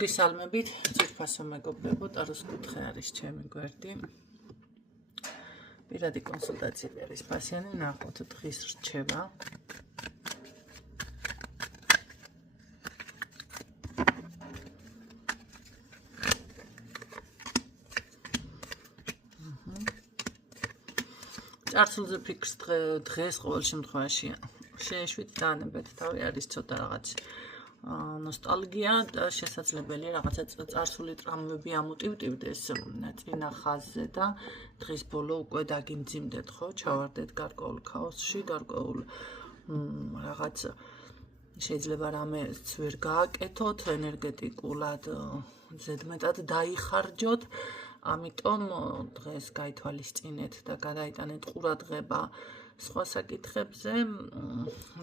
მოგესალმებით, ძვირფასო მეგობრებო, ტაროს კუთხე არის ჩემი გვერდი. პირადი კონსულტაციები არის ფასიანი, ნახოთ დღის რჩევა. წარსულზე ფიქრს დღეს ყოველ შემთხვევაში შეეშვით დაანებეთ თავი, არის ცოტა რაღაც ნოსტალგია და შესაძლებელია რაღაცა წარსული ტრამვები ამოტივტივდეს წინა ხაზზე და დღის ბოლო უკვე დაგიმძიმდეთ, ხო? ჩავარდეთ გარკვეულ ქაოსში, გარკვეულ რაღაც შეიძლება რამეც ვერ გააკეთოთ, ენერგეტიკულად ზედმეტად დაიხარჯოთ. ამიტომ დღეს გაითვალისწინეთ და გადაიტანეთ ყურადღება სხვა საკითხებზე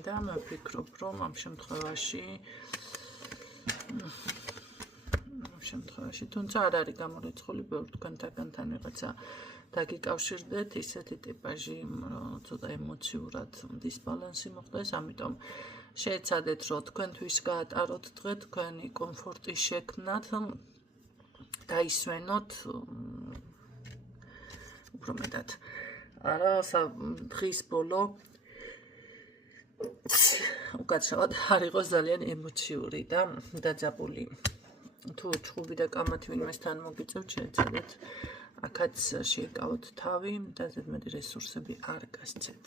და მე ვფიქრობ, რომ ამ შემთხვევაში თუმცა არ არის გამორიცხული ბევრ თქვენთაგანთან რაღაცა დაგიკავშირდეთ, ისეთი ტიპაჟი ცოტა ემოციურად დისბალანსი მოხდეს, ამიტომ შეეცადეთ, რომ თქვენთვის გაატაროთ დღე, თქვენი კომფორტი შექმნათ, დაისვენოთ უფრო მეტად. არა, დღის ბოლო უკაცრავად არ იყოს ძალიან ემოციური და დაძაბული. თუ ჩხუბი და კამათი ვინმესთან მოგიწევთ, შეეცადეთ აქაც შეეკავოთ თავი და ზედმეტი რესურსები არ გასცეთ.